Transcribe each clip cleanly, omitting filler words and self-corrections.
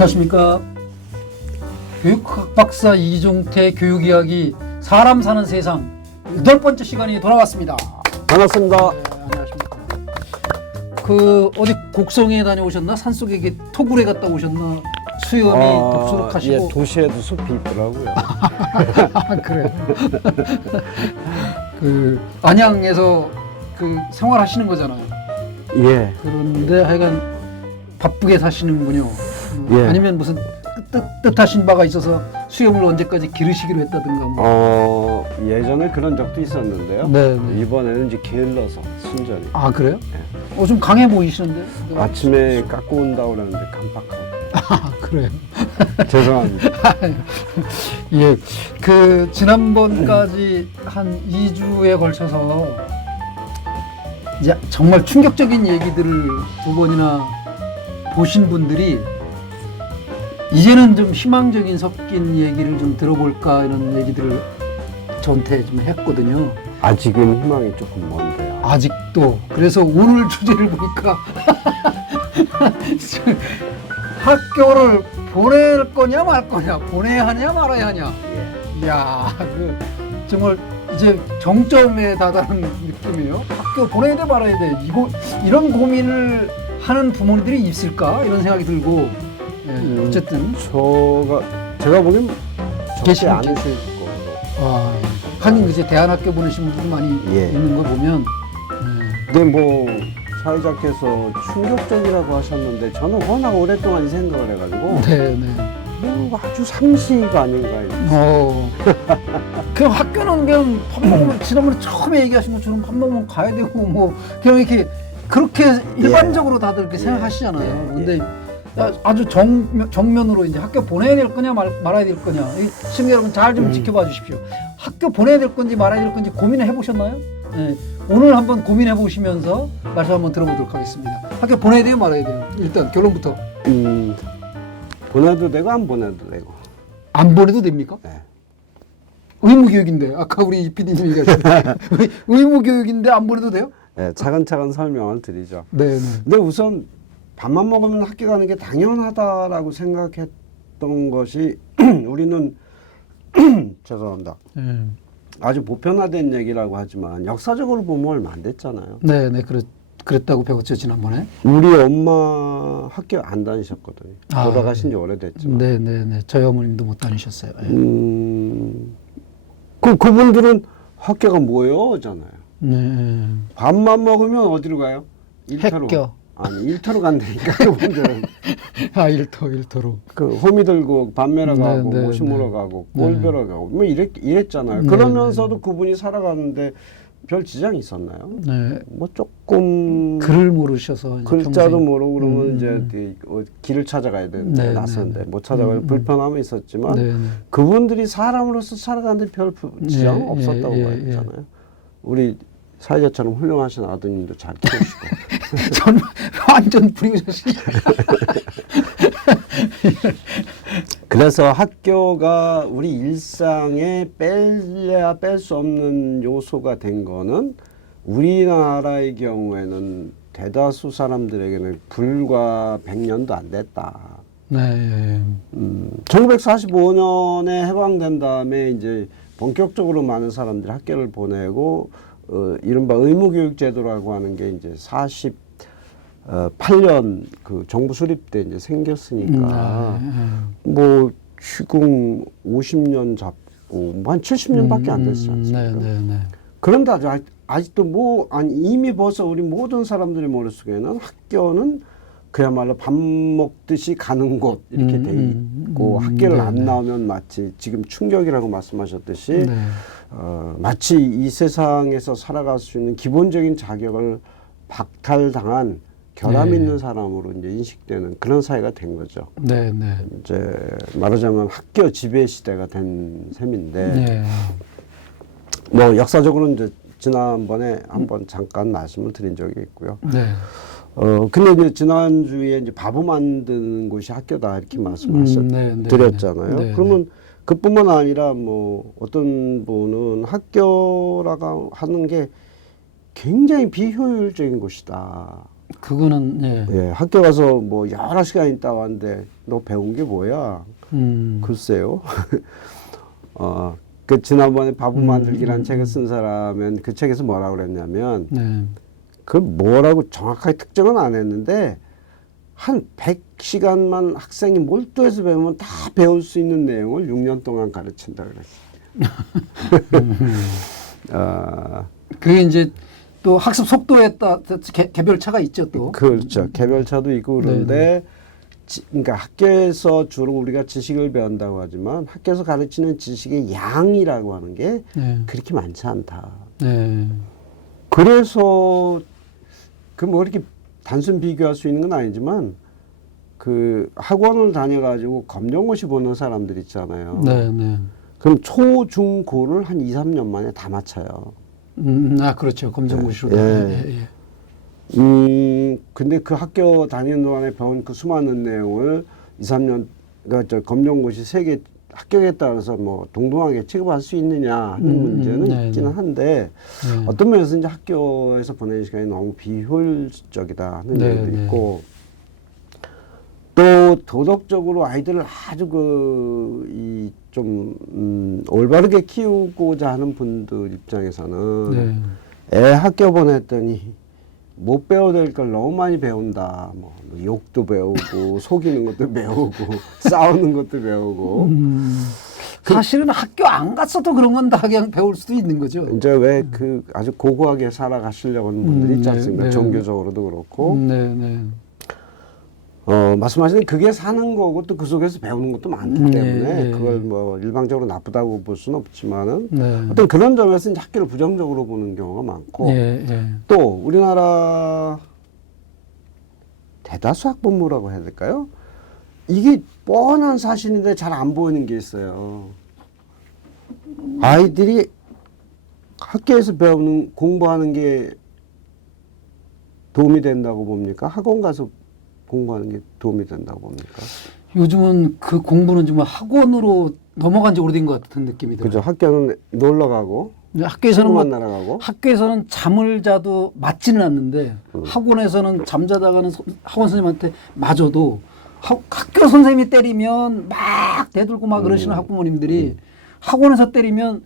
안녕하십니까. 교육학 박사 이종태 교육 이야기 사람 사는 세상 8번째 시간이 돌아왔습니다. 반갑습니다. 네, 안녕하십니까. 그 어디 곡성에 다녀오셨나? 산속에 이게 토굴에 갔다 오셨나? 수염이 덥수룩하시고. 예, 도시에도 숲이 있더라고요. 아, 그래요. 그 안양에서 그 생활하시는 거잖아요. 예. 그런데 하여간 바쁘게 사시는군요. 예. 아니면 무슨 뜻하신 바가 있어서 수염을 언제까지 기르시기로 했다든가. 뭐. 예전에 그런 적도 있었는데요. 네, 네. 이번에는 이제 길러서 순전히. 아, 그래요? 좀 강해 보이시는데. 아침에 깎고 온다고 그러는데 깜빡하고. 아, 그래요. 죄송합니다. 예. 그 지난번까지 한 2주에 걸쳐서 이제 정말 충격적인 얘기들을 두 번이나 보신 분들이 이제는 좀 희망적인 섞인 얘기를 좀 들어볼까 이런 얘기들을 저한테 좀 했거든요. 아직은 희망이 조금 먼데요. 아직도. 그래서 오늘 주제를 보니까 학교를 보낼 거냐 말 거냐, 보내야 하냐 말아야 하냐. 예. 이야, 그 정말 이제 정점에 다다른 느낌이에요. 학교 보내야 돼 말아야 돼. 이런 고민을 하는 부모님들이 있을까 이런 생각이 들고. 예, 어쨌든 제가 보기엔 적지 계시는 않으실 거로. 하긴 이제 대안학교 보내신 분들이 많이 예. 있는 거 보면. 근데 뭐 사회자께서 충격적이라고 하셨는데 저는 워낙 오랫동안 이 생각을 해가지고 네, 네. 뭐 아주 상시가 아닌가. 그냥 학교는 그냥 밥 먹으면 지난번에 처음에 얘기하신 것처럼 밥 먹으면 가야 되고 뭐 그냥 이렇게 그렇게 일반적으로 다들 그렇게 생각하시잖아요. 근데 아주 정면으로 이제 학교 보내야 될 거냐 말아야 될 거냐. 시청자 여러분 잘 좀 지켜봐 주십시오. 학교 보내야 될 건지 말아야 될 건지 고민을 해보셨나요? 네. 오늘 한번 고민해 보시면서 말씀 한번 들어보도록 하겠습니다. 학교 보내야 돼요 말아야 돼요? 일단 결론부터. 보내도 되고 안 보내도 되고. 안 보내도 됩니까? 네. 의무교육인데 아까 우리 이 PD님이 얘기하셨는데 의무교육인데 안 보내도 돼요? 네, 차근차근 설명을 드리죠. 네. 근데 우선 밥만 먹으면 학교 가는 게 당연하다라고 생각했던 것이 우리는 죄송합니다. 아주 보편화된 얘기라고 하지만 역사적으로 보면 얼마 안 됐잖아요. 네, 그랬다고 배웠죠 지난번에. 우리 엄마 학교 안 다니셨거든요. 돌아가신 지 오래됐지만. 네. 저희 어머님도 못 다니셨어요. 그분들은 학교가 뭐예요? 잖아요. 네. 밥만 먹으면 어디로 가요? 일터로. 학교. 아니, 일터로 간다니까, 그분들은. 일터로. 그 호미 들고 밥 매러 가고, 네, 모시 모러 가고, 꼴 벼러 가고, 뭐 이랬잖아요. 그러면서도 그분이 살아가는데 별 지장이 있었나요? 네. 뭐 조금. 글을 모르셔서. 글자도 평생. 모르고 그러면 이제 길을 찾아가야 되는데, 낯선데, 못 찾아가요. 불편함은 있었지만, 그분들이 사람으로서 살아가는데 별 지장 없었다고 봐야잖아요. 우리 사회자처럼 훌륭하신 아드님도 잘 키우시고. 저는 완전 불효자식. 그래서 학교가 우리 일상에 뺄래야 뺄 수 없는 요소가 된 거는 우리나라의 경우에는 대다수 사람들에게는 불과 100년도 안 됐다. 네. 1945년에 해방된 다음에 이제 본격적으로 많은 사람들이 학교를 보내고 이른바 의무교육제도라고 하는 게 이제 48년 그 정부 수립 때 이제 생겼으니까 뭐 지금 50년 잡고 뭐 한 70년밖에 안 됐지 않습니까? 네. 그런데 아직도 이미 벌써 우리 모든 사람들의 머릿속에는 학교는 그야말로 밥 먹듯이 가는 곳 이렇게 돼 있고 학교를 안 나오면 마치 지금 충격이라고 말씀하셨듯이 마치 이 세상에서 살아갈 수 있는 기본적인 자격을 박탈당한 결함 있는 사람으로 이제 인식되는 그런 사회가 된 거죠. 네. 이제 말하자면 학교 지배 시대가 된 셈인데 뭐 역사적으로는 이제 지난번에 한번 잠깐 말씀을 드린 적이 있고요. 근데 이제 지난주에 이제 바보 만드는 곳이 학교다 이렇게 드렸잖아요. 그러면 그뿐만 아니라 뭐 어떤 분은 학교라고 하는 게 굉장히 비효율적인 곳이다. 그거는 예. 예, 학교 가서 뭐 여러 시간 있다 왔는데 너 배운 게 뭐야? 글쎄요. 그 지난번에 바보 만들기라는 책을 쓴 사람은 그 책에서 뭐라고 그랬냐면 네. 그 뭐라고 정확하게 특정은 안 했는데 한 100시간만 학생이 몰두해서 배우면 다 배울 수 있는 내용을 6년 동안 가르친다 그랬어요. 그게 이제 또 학습 속도에 따라 개별차가 있죠 또. 그렇죠. 개별차도 있고 그런데 그러니까 학교에서 주로 우리가 지식을 배운다고 하지만 학교에서 가르치는 지식의 양이라고 하는 게 네. 그렇게 많지 않다. 네. 그래서 그 뭐 이렇게 단순 비교할 수 있는 건 아니지만 그 학원을 다녀가지고 검정고시 보는 사람들 있잖아요. 네, 네. 그럼 초, 중, 고를 한 2, 3년 만에 다 맞춰요. 그렇죠. 검정고시로. 예. 근데 그 학교 다니는 동안에 배운 그 수많은 내용을 2, 3년, 그러니까 저 검정고시 3개 합격에 따라서 뭐 동등하게 취급할 수 있느냐 하는 문제는 네, 있기는 네. 한데 네. 어떤 면에서 이제 학교에서 보내는 시간이 너무 비효율적이다 하는 네, 얘기도 네. 있고 또 도덕적으로 아이들을 아주 이 좀 올바르게 키우고자 하는 분들 입장에서는 네. 애 학교 보냈더니 못 배워야 될 걸 너무 많이 배운다. 뭐 욕도 배우고 속이는 것도 배우고 싸우는 것도 배우고. 사실은 학교 안 갔어도 그런 건 다 그냥 배울 수도 있는 거죠. 이제 왜 그 아주 고고하게 살아가시려고 하는 분들이 있지 않습니까? 네. 종교적으로도 그렇고. 네, 네. 말씀하신 그게 사는 거고 또 그 속에서 배우는 것도 많기 때문에 네. 그걸 뭐 일방적으로 나쁘다고 볼 수는 없지만은 네. 어떤 그런 점에서 이제 학교를 부정적으로 보는 경우가 많고 예, 예. 또 우리나라 대다수 학부모라고 해야 될까요? 이게 뻔한 사실인데 잘 안 보이는 게 있어요. 아이들이 학교에서 배우는 공부하는 게 도움이 된다고 봅니까? 학원 가서 공부하는 게 도움이 된다고 봅니까? 요즘은 그 공부는 좀 학원으로 넘어간 지 오래된 것 같은 느낌이 들어요. 그죠? 학교는 놀러 가고 학교에서는 친구 뭐 만나러 가고 학교에서는 잠을 자도 맞지는 않는데 학원에서는 잠자다가는 학원 선생님한테 맞아도 학교 선생님이 때리면 막 대들고 막 그러시는 학부모님들이 학원에서 때리면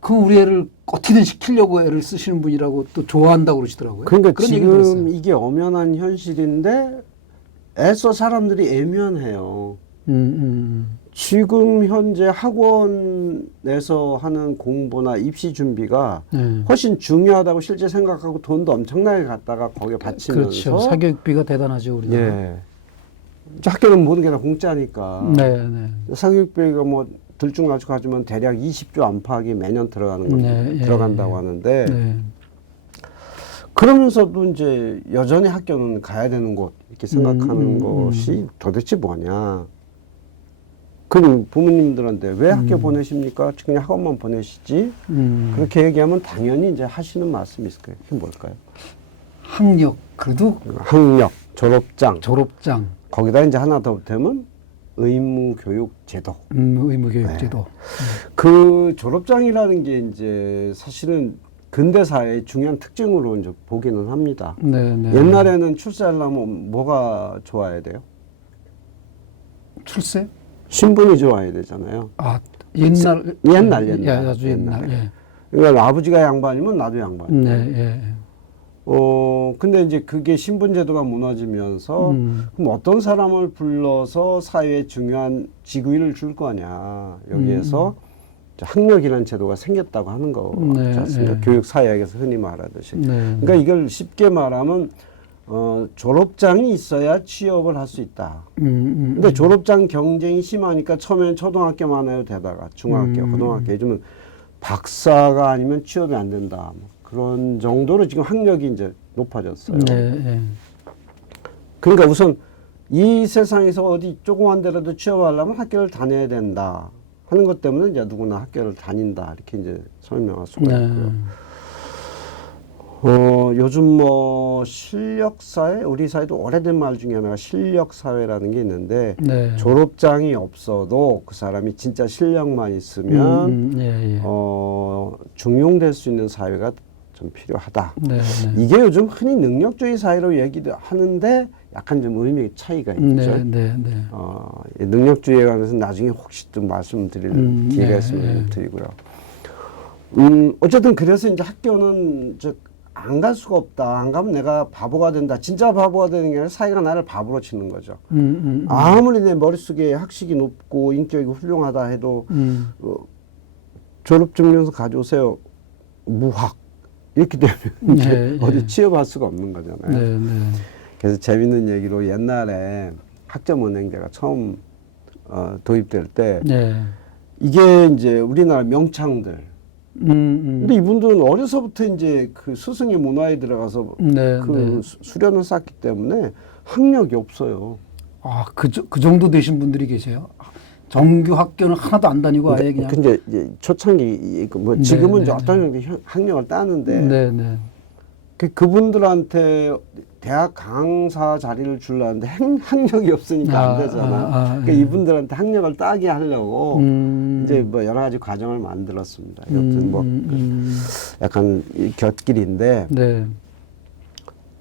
그 우리 애를 어떻게든 시키려고 애를 쓰시는 분이라고 또 좋아한다고 그러시더라고요. 그러니까 그런 얘기를 들었어요. 지금 이게 엄연한 현실인데 애써 사람들이 애면해요. 지금 현재 학원에서 하는 공부나 입시 준비가 네. 훨씬 중요하다고 실제 생각하고 돈도 엄청나게 갖다가 거기에 바치면서 그렇죠. 사교육비가 대단하죠, 우리나라. 예. 학교는 모든 게 다 공짜니까 네, 네. 사교육비가 뭐 들쭉날쭉하지만 대략 20조 안팎이 매년 들어가는 거 네, 예, 들어간다고 예. 하는데 네. 그러면서도 이제 여전히 학교는 가야 되는 곳 이렇게 생각하는 것이 도대체 뭐냐? 그럼 부모님들한테 왜 학교 보내십니까? 그냥 학원만 보내시지? 그렇게 얘기하면 당연히 이제 하시는 말씀이 있을 거예요. 그게 뭘까요? 학력, 그래도 학력, 졸업장, 졸업장, 거기다 이제 하나 더 보태면 의무교육제도. 의무교육제도. 그 졸업장이라는 게 이제 사실은 근대 사회의 중요한 특징으로 이제 보기는 합니다. 네, 네. 옛날에는 출세하려면 뭐가 좋아야 돼요? 출세? 신분이 좋아야 되잖아요. 아, 옛날. 옛날. 예, 아주 옛날. 예. 그러니까 아버지가 양반이면 나도 양반. 네, 예. 근데 이제 그게 신분제도가 무너지면서 그럼 어떤 사람을 불러서 사회에 중요한 직위를 줄 거냐. 여기에서 학력이라는 제도가 생겼다고 하는 거지 않습니까? 네. 교육 사회학에서 흔히 말하듯이. 네. 그러니까 이걸 쉽게 말하면 졸업장이 있어야 취업을 할 수 있다. 근데 졸업장 경쟁이 심하니까 처음에는 초등학교만 해도 되다가 중학교, 고등학교, 요즘은 박사가 아니면 취업이 안 된다. 뭐 그런 정도로 지금 학력이 이제 높아졌어요. 네, 네. 그러니까 우선 이 세상에서 어디 조그만 데라도 취업하려면 학교를 다녀야 된다 하는 것 때문에 이제 누구나 학교를 다닌다 이렇게 이제 설명할 수가 있고요. 요즘 뭐 실력사회, 우리 사회도 오래된 말 중에 하나가 실력사회라는 게 있는데 네. 졸업장이 없어도 그 사람이 진짜 실력만 있으면 예, 예. 중용될 수 있는 사회가 좀 필요하다. 네, 네. 이게 요즘 흔히 능력주의 사회로 얘기도 하는데 약간 좀 의미의 차이가 있죠. 네, 네, 네. 이 능력주의에 관해서 나중에 혹시 좀 말씀드릴 기회가 네, 있으면 네. 드리고요. 어쨌든 그래서 이제 학교는 안 갈 수가 없다. 안 가면 내가 바보가 된다. 진짜 바보가 되는 게 아니라 사회가 나를 바보로 치는 거죠. 아무리 내 머릿속에 학식이 높고 인격이 훌륭하다 해도 졸업증명서 가져오세요. 무학. 이렇게 되면 이제 네, 어디 네. 취업할 수가 없는 거잖아요. 네, 네. 그래서 재밌는 얘기로 옛날에 학점은행제가 처음 도입될 때 네. 이게 이제 우리나라 명창들 근데 이분들은 어려서부터 이제 그 스승의 문화에 들어가서 네, 그 네. 수련을 쌓기 때문에 학력이 없어요. 아, 그 정도 되신 분들이 계세요? 정규 학교는 하나도 안 다니고 아예 그냥. 근데 이제 초창기 뭐 네, 지금은 네, 이제 네. 어떤 정도 학력을 따는데 네, 네. 그분들한테 대학 강사 자리를 주려는데 학력이 없으니까 안 되잖아. 그러니까 예. 이분들한테 학력을 따게 하려고 이제 뭐 여러 가지 과정을 만들었습니다. 여튼 뭐 약간 이 곁길인데 네.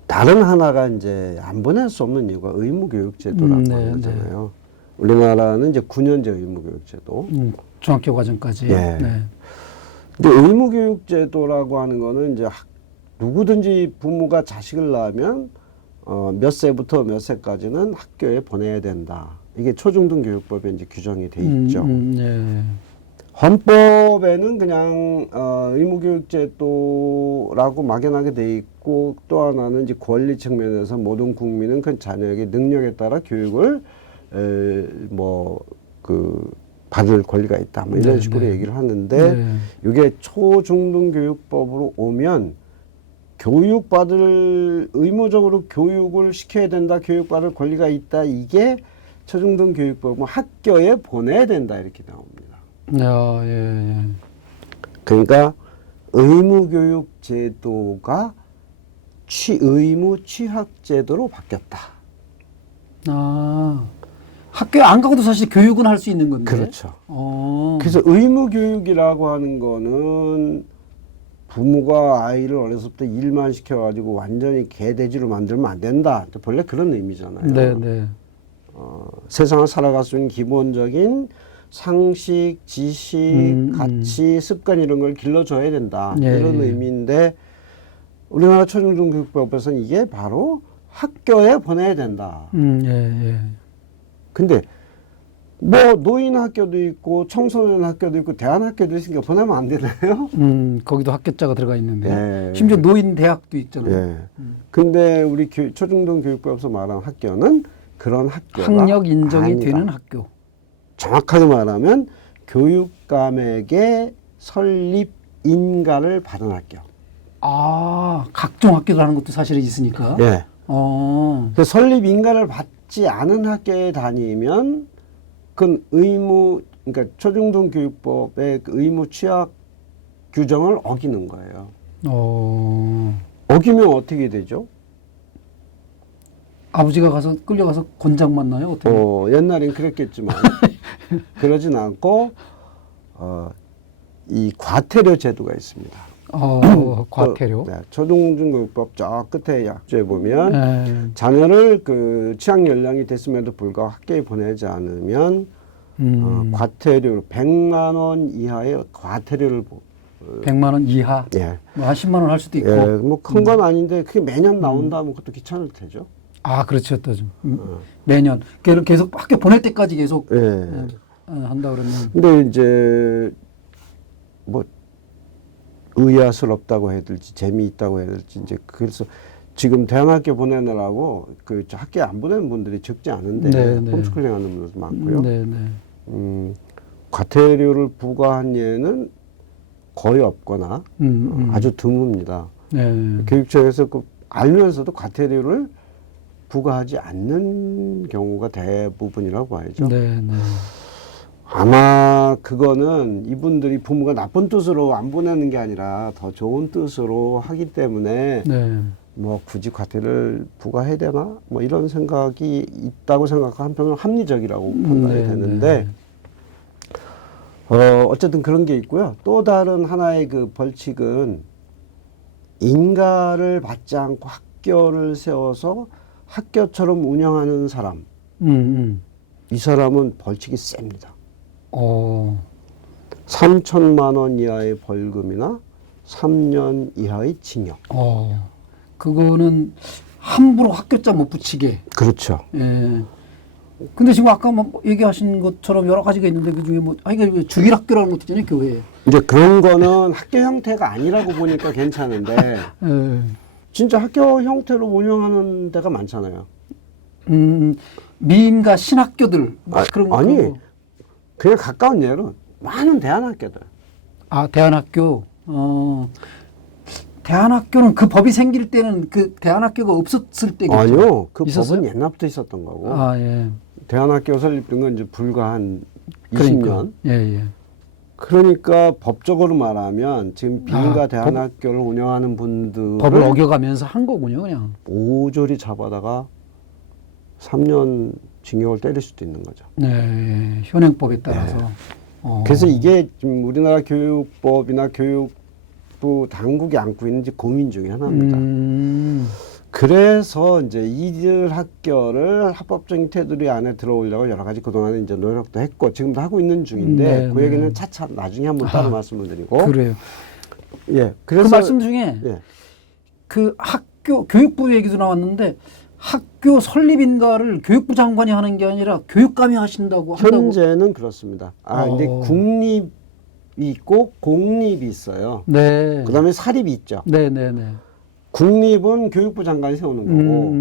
다른 하나가 이제 안 보낼 수 없는 이유가 의무교육제도라고 네, 하는 거잖아요. 우리나라는 이제 9년제 의무교육제도. 중학교 과정까지. 예. 네. 근데 의무교육제도라고 하는 거는 이제 누구든지 부모가 자식을 낳으면 몇 세부터 몇 세까지는 학교에 보내야 된다. 이게 초중등교육법에 이제 규정이 돼 있죠. 네. 헌법에는 그냥 의무교육제도라고 막연하게 돼 있고 또 하나는 이제 권리 측면에서 모든 국민은 그 자녀에게 능력에 따라 교육을 받을 권리가 있다. 뭐 이런 네, 식으로 네. 얘기를 하는데 네. 이게 초중등교육법으로 오면 교육받을 의무적으로 교육을 시켜야 된다. 교육받을 권리가 있다. 이게 초중등교육법은 학교에 보내야 된다. 이렇게 나옵니다. 야, 예, 예. 그러니까 의무교육제도가 의무 취학제도로 바뀌었다. 아, 학교에 안 가고도 사실 교육은 할 수 있는 건데. 그렇죠. 어. 그래서 의무교육이라고 하는 거는 부모가 아이를 어려서부터 일만 시켜가지고 완전히 개돼지로 만들면 안 된다. 본래 그런 의미잖아요. 네, 네. 세상을 살아갈 수 있는 기본적인 상식, 지식, 가치, 습관 이런 걸 길러줘야 된다. 예, 이런 예. 의미인데 우리나라 초중등교육법에서는 이게 바로 학교에 보내야 된다. 예, 예. 근데 뭐 노인 학교도 있고 청소년 학교도 있고 대안 학교도 있으니까 보내면 안 되나요? 거기도 학교자가 들어가 있는데. 예. 심지어 노인 대학도 있잖아요. 예. 근데 우리 초중등 교육법에서 말하는 학교는 그런 학교가 학력 인정이 아니다. 되는 학교. 정확하게 말하면 교육감에게 설립 인가를 받은 학교. 아, 각종 학교라는 것도 사실은 있으니까. 예. 그 설립 인가를 받지 않은 학교에 다니면 그건 그러니까 초중등 교육법의 그 의무 취학 규정을 어기는 거예요. 어기면 어떻게 되죠? 아버지가 가서 끌려가서 권장 맞나요? 어떻게? 옛날엔 그랬겠지만 그러진 않고 이 과태료 제도가 있습니다. 과태료. 네, 초중등교육법 저 끝에 약조에 보면 네. 자녀를 그 취학 연령이 됐음에도 불구하고 학교에 보내지 않으면 과태료 100만 원 이하의 과태료를 100만 원 이하. 예. 뭐 한 10만 원 할 수도 있고. 예, 뭐 큰 건 아닌데 그게 매년 나온다면 그것도 귀찮을 테죠. 아, 그렇죠. 또 좀. 매년. 걔를 계속 학교 보낼 때까지 계속 예. 한다 그러면. 근데 이제 뭐 의아스럽다고 해야 될지 재미있다고 해야 될지 이제 그래서 지금 대안학교 보내느라고 그 학교에 안 보내는 분들이 적지 않은데 네, 네. 홈스쿨링 하는 분들도 많고요. 네, 네. 과태료를 부과한 예는 거의 없거나 아주 드뭅니다. 네. 교육청에서 그 알면서도 과태료를 부과하지 않는 경우가 대부분이라고 봐야죠. 네, 네. 아마 그거는 이분들이 부모가 나쁜 뜻으로 안 보내는 게 아니라 더 좋은 뜻으로 하기 때문에 네. 뭐 굳이 과태료를 부과해야 되나? 뭐 이런 생각이 있다고 생각하고 한편으로 합리적이라고 판단이 네, 되는데 어쨌든 그런 게 있고요. 또 다른 하나의 그 벌칙은 인가를 받지 않고 학교를 세워서 학교처럼 운영하는 사람, 이 사람은 벌칙이 셉니다. 3천만 원 이하의 벌금이나 3년 이하의 징역. 그거는 함부로 학교자 못 붙이게. 그렇죠. 예. 근데 지금 아까 뭐 얘기하신 것처럼 여러 가지가 있는데 그 중에 뭐, 이게 주일 학교라는 것도 있잖아요, 교회에. 이제 그런 거는 학교 형태가 아니라고 보니까 괜찮은데, 예. 진짜 학교 형태로 운영하는 데가 많잖아요. 미인가 신학교들, 뭐 그런 거. 아니, 그런 거. 그냥 가까운 예로 많은 대안학교들. 대안학교. 대안학교는 그 법이 생길 때는 그 대안학교가 없었을 때겠죠. 아니요, 그 있었어요? 법은 옛날부터 있었던 거고. 예. 대안학교 설립된 건 이제 불과 한 20년. 그러니까. 예. 그러니까 법적으로 말하면 지금 비인가 대안학교를 운영하는 분들을 법을 어겨가면서 한 거군요, 그냥. 모조리 잡아다가 3년 징역을 때릴 수도 있는 거죠. 네, 현행법에 따라서. 그래서 이게 지금 우리나라 교육법이나 교육부 당국이 안고 있는 이제 고민 중에 하나입니다. 그래서 이제 이들 학교를 합법적인 테두리 안에 들어오려고 여러 가지 그동안에 이제 노력도 했고 지금도 하고 있는 중인데 네, 그 얘기는 차차 나중에 한번 따로 말씀을 드리고. 그래요. 예. 그 그래서 말씀 중에 예. 그 학교 교육부 얘기도 나왔는데 학교 설립인가를 교육부 장관이 하는 게 아니라 교육감이 한다고. 현재는 그렇습니다. 이제 국립이 있고 공립이 있어요. 네. 그다음에 사립이 있죠. 네. 국립은 교육부 장관이 세우는 거고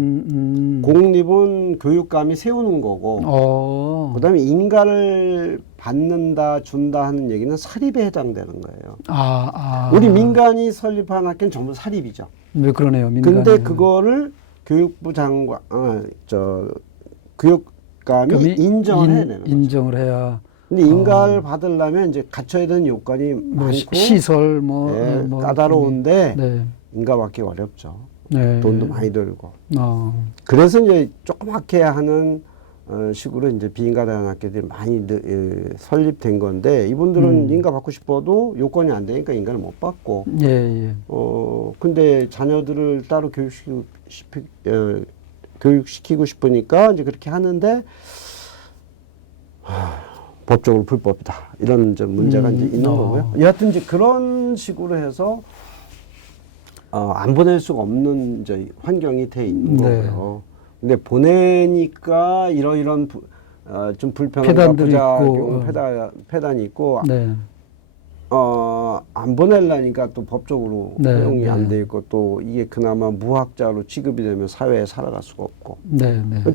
공립은 교육감이 세우는 거고 그다음에 인가를 받는다 준다 하는 얘기는 사립에 해당되는 거예요. 우리 민간이 설립한 학교는 전부 사립이죠. 네, 그러네요. 민간이. 근데 그거를 교육부 장관 교육감이 인정을 해야 되는 거죠. 인정을 해야. 근데 인가를 받으려면 이제 갖춰야 되는 요건이 많고 시설 까다로운데 네. 인가 받기 어렵죠. 네. 돈도 많이 들고. 그래서 이제 조그맣게 하는 식으로 이제 비인가 대안학교들이 많이 설립된 건데 이분들은 인가 받고 싶어도 요건이 안 되니까 인가를 못 받고. 예. 근데 자녀들을 따로 교육시키고 싶으니까 이제 그렇게 하는데 법적으로 불법이다. 이런 이제 문제가 이제 있는 거고요. 여하튼 이제 그런 식으로 해서 안 보낼 수가 없는 이제 환경이 돼 있는 거고요. 근데 보내니까 이런 좀 불편한 부작용 폐단이 있고 네. 안 보내려니까 또 법적으로 허용이 안 돼 있고 또 이게 그나마 무학자로 취급이 되면 사회에 살아갈 수가 없고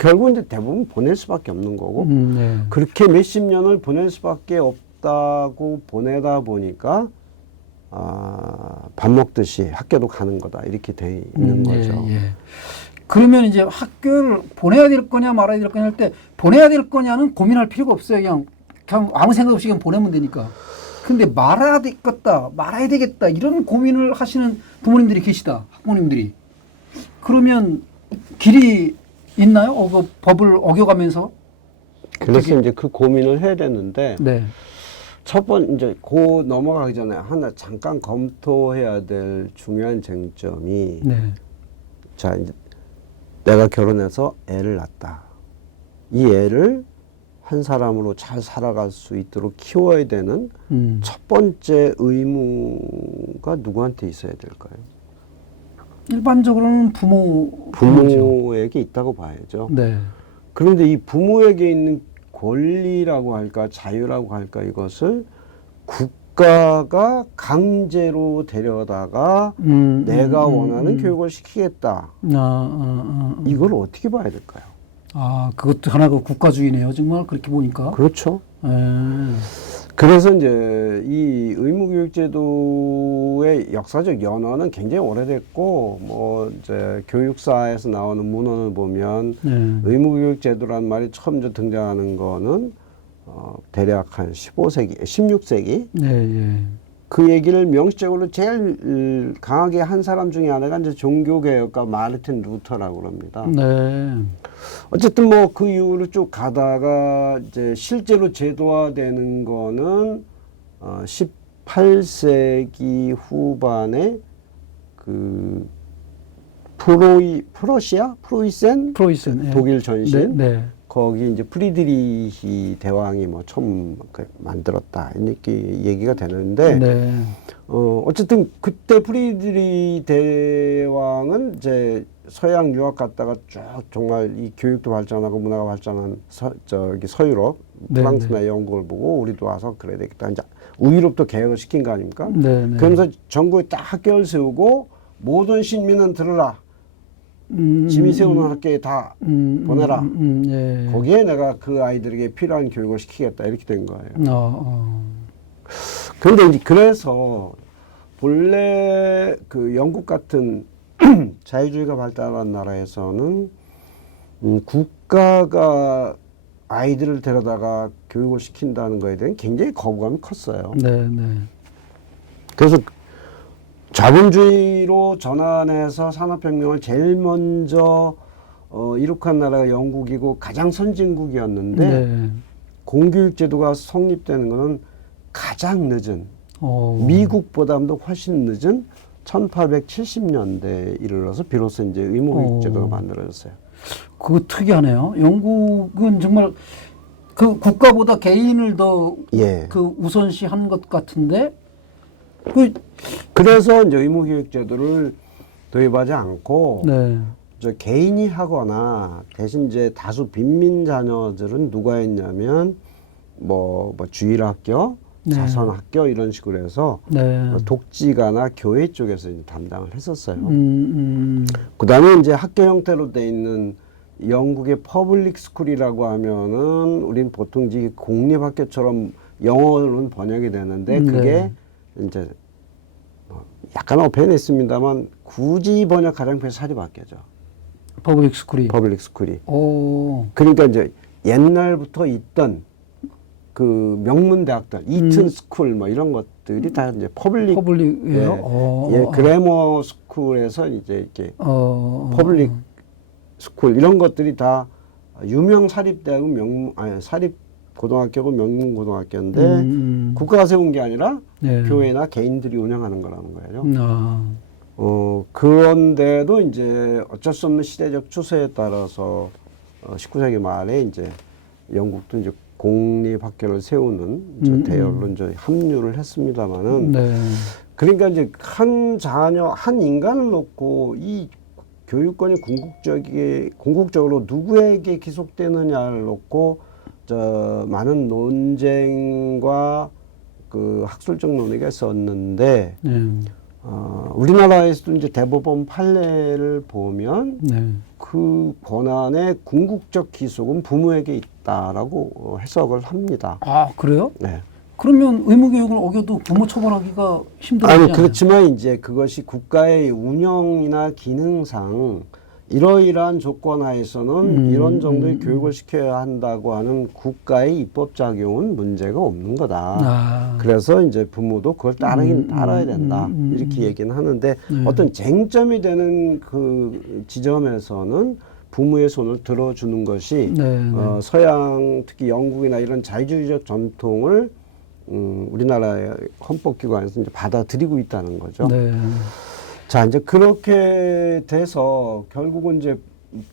결국 이제 대부분 보낼 수밖에 없는 거고 그렇게 몇십 년을 보낼 수밖에 없다고 보내다 보니까 밥 먹듯이 학교도 가는 거다 이렇게 돼 있는 거죠. 그러면 이제 학교를 보내야 될 거냐 말아야 될 거냐 할 때 보내야 될 거냐는 고민할 필요가 없어요. 그냥 아무 생각 없이 그냥 보내면 되니까. 근데 말아야 되겠다, 말아야 되겠다 이런 고민을 하시는 부모님들이 계시다, 학부모님들이. 그러면 길이 있나요? 그 법을 어겨가면서? 그래서 이제 그 고민을 해야 되는데 첫 번 이제 넘어가기 전에 하나 잠깐 검토해야 될 중요한 쟁점이 자 이제 내가 결혼해서 애를 낳았다. 이 애를 한 사람으로 잘 살아갈 수 있도록 키워야 되는 첫 번째 의무가 누구한테 있어야 될까요? 일반적으로는 부모에게 있다고 봐야죠. 그런데 이 부모에게 있는 권리라고 할까 자유라고 할까 이것을 국가가 강제로 데려다가 내가 원하는 교육을 시키겠다. 이걸 어떻게 봐야 될까요? 그것도 하나가 국가주의네요. 정말 그렇게 보니까. 그렇죠. 그래서 이제 이 의무교육제도의 역사적 연원은 굉장히 오래됐고, 뭐 이제 교육사에서 나오는 문헌을 보면 의무교육제도라는 말이 처음 등장하는 거는 대략 한 15세기, 16세기. 그 얘기를 명시적으로 제일 강하게 한 사람 중에 하나가 이제 종교개혁가 마르틴 루터라고 그럽니다. 어쨌든 뭐 그 이후로 쭉 가다가 이제 실제로 제도화되는 거는 18세기 후반에 그 프로이센 프로이센. 예. 독일 전신 네. 네. 거기 이제 프리드리히 대왕이 뭐 처음 만들었다 이렇게 얘기가 되는데 네. 어쨌든 그때 프리드리 대왕은 이제 서양 유학 갔다가 쭉 정말 이 교육도 발전하고 문화가 발전한 저기 서유럽 네, 프랑스나 네. 영국을 보고 우리도 와서 그래야 되겠다. 이제 우유럽도 계획을 시킨 거 아닙니까? 네. 네. 그러면서 전국에 딱 학교를 세우고 모든 시민은 들으라. 짐이 세우는 학교에 다 보내라. 예. 거기에 내가 그 아이들에게 필요한 교육을 시키겠다. 이렇게 된 거예요. 그런데 이제 그래서 본래 그 영국 같은 자유주의가 발달한 나라에서는 국가가 아이들을 데려다가 교육을 시킨다는 거에 대한 굉장히 거부감이 컸어요. 네. 네. 그래서 자본주의로 전환해서 산업혁명을 제일 먼저 이룩한 나라가 영국이고 가장 선진국이었는데 네. 공교육 제도가 성립되는 것은 가장 늦은 미국보다도 훨씬 늦은 1870년대에 이르러서 비로소 이제 의무교육 제도가 만들어졌어요. 그거 특이하네요. 영국은 정말 그 국가보다 개인을 더 예. 그 우선시한 것 같은데 그래서 이제 의무교육 제도를 도입하지 않고 네. 저 개인이 하거나 대신 이제 다수 빈민 자녀들은 누가 했냐면 뭐 주일학교, 네. 자선학교 이런 식으로 해서 네. 독지가나 교회 쪽에서 이제 담당을 했었어요. 그다음에 이제 학교 형태로 돼 있는 영국의 퍼블릭 스쿨이라고 하면은 우린 보통 이제 공립학교처럼 영어로는 번역이 되는데 그게 이제 약간 어폐는 있습니다만 굳이 번역 가정표에서 살이 바뀌죠. 퍼블릭 스쿨이. 퍼블릭 스쿨이. 오. 그러니까 이제 옛날부터 있던 그 명문 대학들, 이튼 스쿨 뭐 이런 것들이 다 이제 퍼블릭이에요. 예, 그래머 스쿨에서 이제 이렇게 퍼블릭 스쿨 이런 것들이 다 유명 사립대학은 사립 고등학교고 명문 고등학교인데 국가가 세운 게 아니라 네. 교회나 개인들이 운영하는 거라는 거예요. 그런데도 이제 어쩔 수 없는 시대적 추세에 따라서 19세기 말에 이제 영국도 이제 공립학교를 세우는 대열로 이제 합류를 했습니다만은 네. 그러니까 이제 한 자녀, 한 인간을 놓고 이 교육권이 궁극적으로 누구에게 기속되느냐를 놓고 많은 논쟁과 그 학술적 논의가 있었는데 우리나라에서도 이제 대법원 판례를 보면 그 권한의 궁극적 기속은 부모에게 있다라고 해석을 합니다. 아, 그래요? 네. 그러면 의무교육을 어겨도 부모 처벌하기가 힘들어요. 아니, 그렇지만 이제 그것이 국가의 운영이나 기능상 이러이러한 조건 하에서는 이런 정도의 교육을 시켜야 한다고 하는 국가의 입법 작용은 문제가 없는 거다. 그래서 이제 부모도 그걸 따라야 된다. 이렇게 얘기는 하는데 어떤 쟁점이 되는 그 지점에서는 부모의 손을 들어주는 것이 서양 특히 영국이나 이런 자유주의적 전통을 우리나라의 헌법기관에서 이제 받아들이고 있다는 거죠. 자, 이제 그렇게 돼서 결국은 이제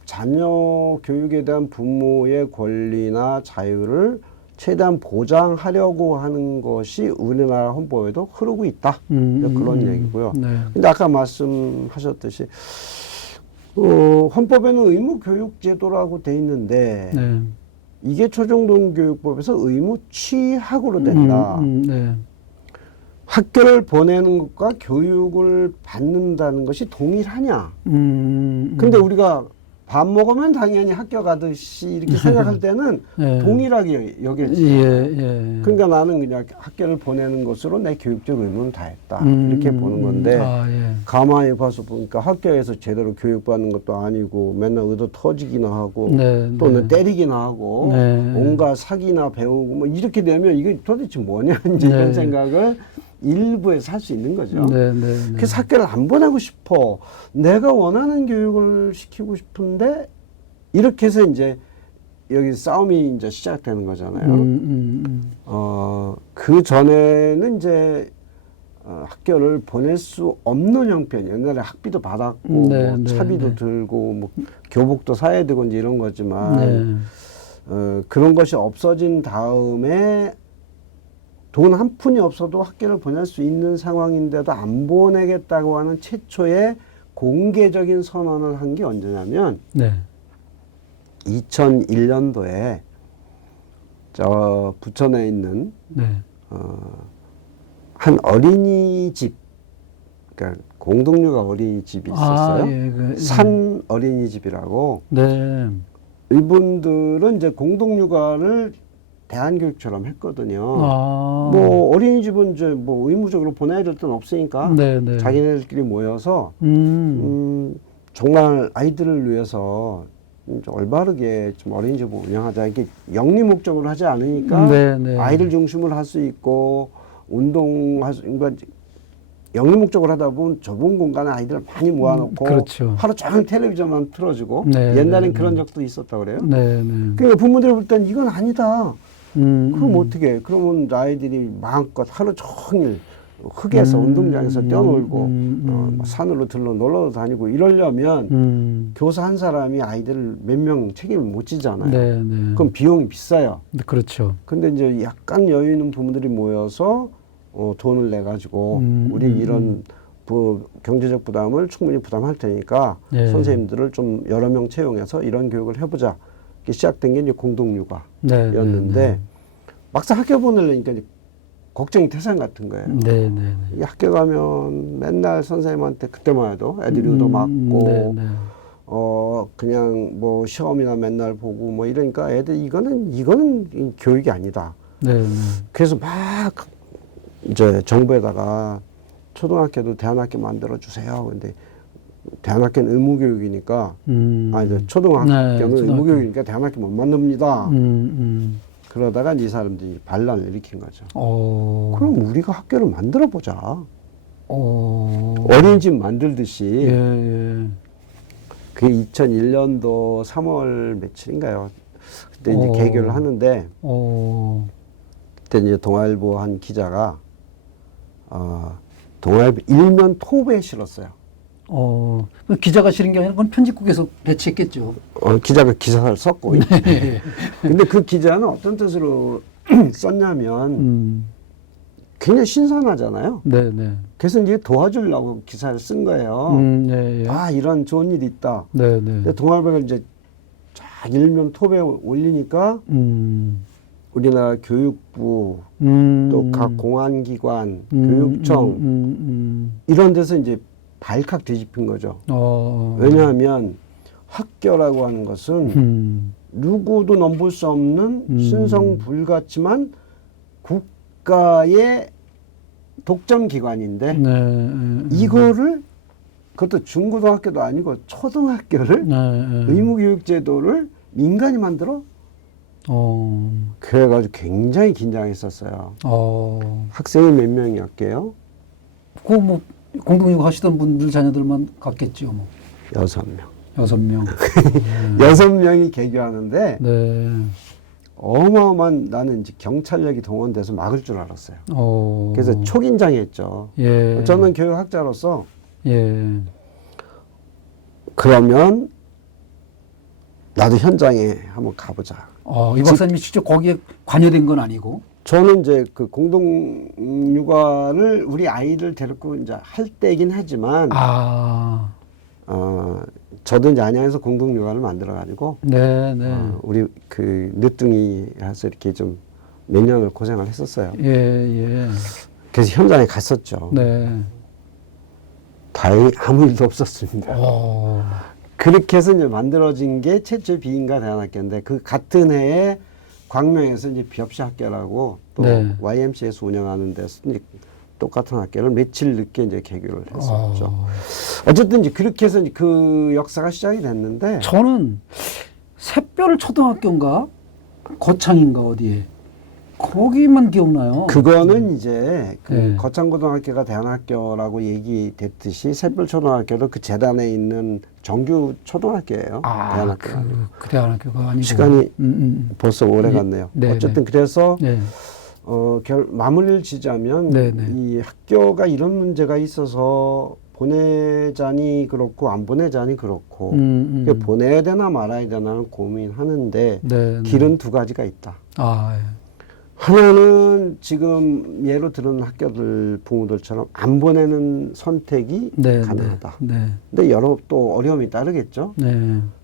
자녀 교육에 대한 부모의 권리나 자유를 최대한 보장하려고 하는 것이 우리나라 헌법에도 흐르고 있다. 그런 얘기고요. 근데 아까 말씀하셨듯이 헌법에는 의무교육제도라고 돼 있는데 이게 초중등교육법에서 의무 취학으로 된다. 학교를 보내는 것과 교육을 받는다는 것이 동일하냐? 근데 우리가 밥 먹으면 당연히 학교 가듯이 이렇게 생각할 때는 동일하게 여겨지죠. 그러니까 나는 그냥 학교를 보내는 것으로 내 교육적 의무는 다했다. 이렇게 보는 건데 가만히 봐서 보니까 학교에서 제대로 교육받는 것도 아니고 맨날 의도 터지기나 하고 또는 때리기나 하고 온갖 사기나 배우고 뭐 이렇게 되면 이게 도대체 뭐냐 이제 이런 생각을 일부에서 할 수 있는 거죠. 그래서 학교를 안 보내고 싶어. 내가 원하는 교육을 시키고 싶은데 이렇게 해서 이제 여기 싸움이 이제 시작되는 거잖아요. 그 전에는 이제 학교를 보낼 수 없는 형편. 옛날에 학비도 받았고 네, 뭐 네, 차비도 네. 들고 뭐 교복도 사야 되고 이제 이런 거지만 네. 그런 것이 없어진 다음에 돈 한 푼이 없어도 학교를 보낼 수 있는 상황인데도 안 보내겠다고 하는 최초의 공개적인 선언을 한 게 언제냐면 네. 2001년도에 저 부천에 있는 네. 한 어린이집, 그러니까 공동육아 어린이집이 있었어요. 예, 산 어린이집이라고. 네. 이분들은 이제 공동육아를 대안교육처럼 했거든요. 아. 뭐 어린이집은 이제 뭐 의무적으로 보내야 될 돈 없으니까 네, 네. 자기네들끼리 모여서 정말 아이들을 위해서 좀 올바르게 좀 어린이집을 운영하자. 이게 영리 목적으로 하지 않으니까 네, 네. 아이들 중심으로 할 수 있고 운동할 수, 그러니까 영리 목적으로 하다 보면 좁은 공간에 아이들을 많이 모아놓고 그렇죠. 하루 종일 텔레비전만 틀어주고 네, 옛날엔 네, 그런 네. 적도 있었다고 그래요. 네, 네. 그러니까 부모들이 볼 땐 이건 아니다. 그럼 음. 어떻게 해? 그러면 아이들이 마음껏 하루 종일 흙에서 운동장에서 뛰어놀고 뭐 산으로 들러 놀러 다니고 이러려면 교사 한 사람이 아이들을 몇 명 책임을 못 지잖아요. 네, 네. 그럼 비용이 비싸요. 그렇죠. 근데 이제 약간 여유 있는 부모들이 모여서 돈을 내 가지고 우리 이런 경제적 부담을 충분히 부담할 테니까 네. 선생님들을 좀 여러 명 채용해서 이런 교육을 해보자. 이렇게 시작된 게 이제 공동육아였는데 네, 네, 막상 학교 보내려니까 이제 걱정이 태산 같은 거예요. 네, 네. 이 학교 가면 맨날 선생님한테 그때만 해도 애들이 얻어맞고 네, 네. 그냥 뭐 시험이나 맨날 보고 뭐 이러니까 애들 이거는 교육이 아니다. 네, 네. 그래서 막 이제 정부에다가 초등학교도 대안학교 만들어 주세요. 근데 대안학교는 의무교육이니까 이제 초등학교는 초등학교. 의무교육이니까 대안학교 못 만듭니다. 그러다가 이 사람들이 반란을 일으킨 거죠. 그럼 우리가 학교를 만들어 보자. 어린이집 만들듯이. 예, 예. 그게 2001년도 3월 며칠인가요? 그때 이제 개교를 하는데 그때 이제 동아일보 한 기자가 동아일보 일면 톱에 실었어요. 기자가 실은 게 아니라 그건 편집국에서 배치했겠죠. 기자가 기사를 썼고. 네. 근데 그 기자는 어떤 뜻으로 썼냐면 굉장히 신선하잖아요. 네, 네. 그래서 이제 도와주려고 기사를 쓴 거예요. 예, 예. 이런 좋은 일이 있다. 네, 네. 근데 동아일보가 이제 쫙 일면 톱에 올리니까 우리나라 교육부 또 각 공안기관, 교육청 이런 데서 이제 발칵 뒤집힌 거죠. 왜냐하면 학교라고 하는 것은 누구도 넘볼 수 없는 신성 불같지만 국가의 독점 기관인데 이거를 그것도 중고등학교도 아니고 초등학교를 의무교육제도를 민간이 만들어? 그래가지고 굉장히 긴장했었어요. 학생이 몇 명이었게요? 그 뭐 공동육아 하시던 분들 자녀들만 갔겠죠, 뭐. 6명. 6명. 6명이 개교하는데 네. 어마어마한 나는 이제 경찰력이 동원돼서 막을 줄 알았어요. 그래서 초긴장했죠. 예. 저는 교육학자로서 예. 그러면 나도 현장에 한번 가보자. 이 박사님이 직접 거기에 관여된 건 아니고? 저는 이제 그 공동육아를 우리 아이를 데리고 이제 할 때이긴 하지만, 저도 이제 안양에서 공동육아를 만들어가지고, 네, 네. 우리 그 늦둥이라서 이렇게 좀 몇 년을 고생을 했었어요. 예, 예. 그래서 현장에 갔었죠. 네. 다행히 아무 일도 없었습니다. 그렇게 해서 이제 만들어진 게 최초의 비인가 대안학교인데 그 같은 해에 광명에서 이제 비업시 학교라고 또 네. YMCA에서 운영하는 데서 이제 똑같은 학교를 며칠 늦게 이제 개교를 했었죠. 어쨌든 이제 그렇게 해서 이제 그 역사가 시작이 됐는데 저는 샛별 초등학교인가 거창인가 어디에 거기만 기억나요. 그거는 이제 그 네. 거창고등학교가 대안학교라고 얘기됐듯이 샛별초등학교도 그 재단에 있는 정규 초등학교예요. 대안학교. 그 대안학교가 아니고 시간이 벌써 오래 갔네요. 네, 어쨌든 그래서 네. 마무리를 지자면 네네. 이 학교가 이런 문제가 있어서 보내자니 그렇고 안 보내자니 그렇고 그러니까 보내야 되나 말아야 되나는 고민하는데 네, 길은 두 가지가 있다. 아, 예. 하나는 지금 예로 들은 학교들 부모들처럼 안 보내는 선택이 네, 가능하다. 네. 근데 여러 또 어려움이 따르겠죠. 네.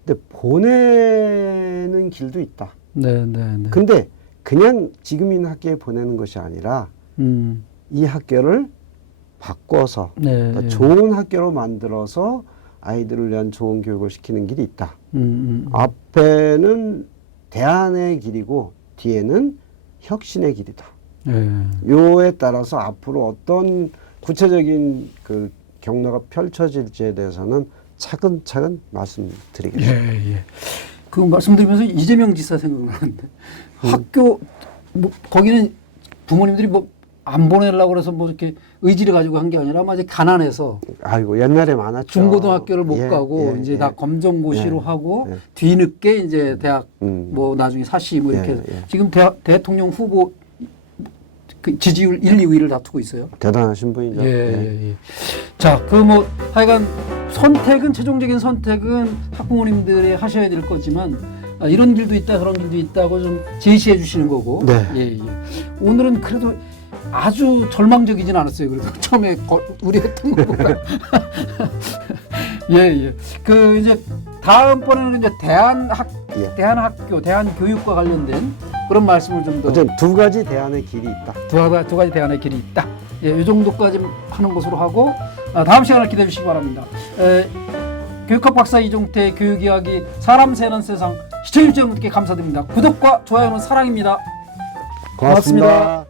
근데 보내는 길도 있다. 네, 네, 네. 근데 그냥 지금 있는 학교에 보내는 것이 아니라 이 학교를 바꿔서 네, 더 예. 좋은 학교로 만들어서 아이들을 위한 좋은 교육을 시키는 길이 있다. 앞에는 대안의 길이고 뒤에는 혁신의 길이다. 예. 요에 따라서 앞으로 어떤 구체적인 그 경로가 펼쳐질지에 대해서는 차근차근 말씀드리겠습니다. 예, 예. 그 말씀드리면서 이재명 지사 생각나는데 학교 뭐 거기는 부모님들이 뭐 안 보내려고 그래서 뭐 이렇게 의지를 가지고 한 게 아니라 아마 이제 가난해서 아이고 옛날에 많았죠. 중고등학교를 못 예, 가고 예, 이제 예. 다 검정고시로 예, 하고 예. 뒤늦게 이제 대학 뭐 나중에 사시 뭐 이렇게 예, 예. 지금 대통령 후보 그 지지율 1, 2위를 다투고 있어요. 대단하신 분이죠. 예, 예, 예. 자, 그 뭐 하여간 선택은 최종적인 선택은 학부모님들이 하셔야 될 거지만 이런 길도 있다 저런 길도 있다고 좀 제시해 주시는 거고. 네. 예, 예. 오늘은 그래도 아주 절망적이진 않았어요. 그래도 처음에 우리 했던 거보다. 예, 예. 그 이제 다음번에는 이제 대한학교, 대한교육과 관련된 그런 말씀을 좀 더. 어쨌든 두 가지 대안의 길이 있다. 두 가지 대안의 길이 있다. 예, 이 정도까지 하는 것으로 하고 다음 시간을 기대해 주시기 바랍니다. 교육학 박사 이종태 교육 이야기 사람 사는 세상 시청해주신 여러분께 감사드립니다. 구독과 좋아요는 사랑입니다. 고맙습니다.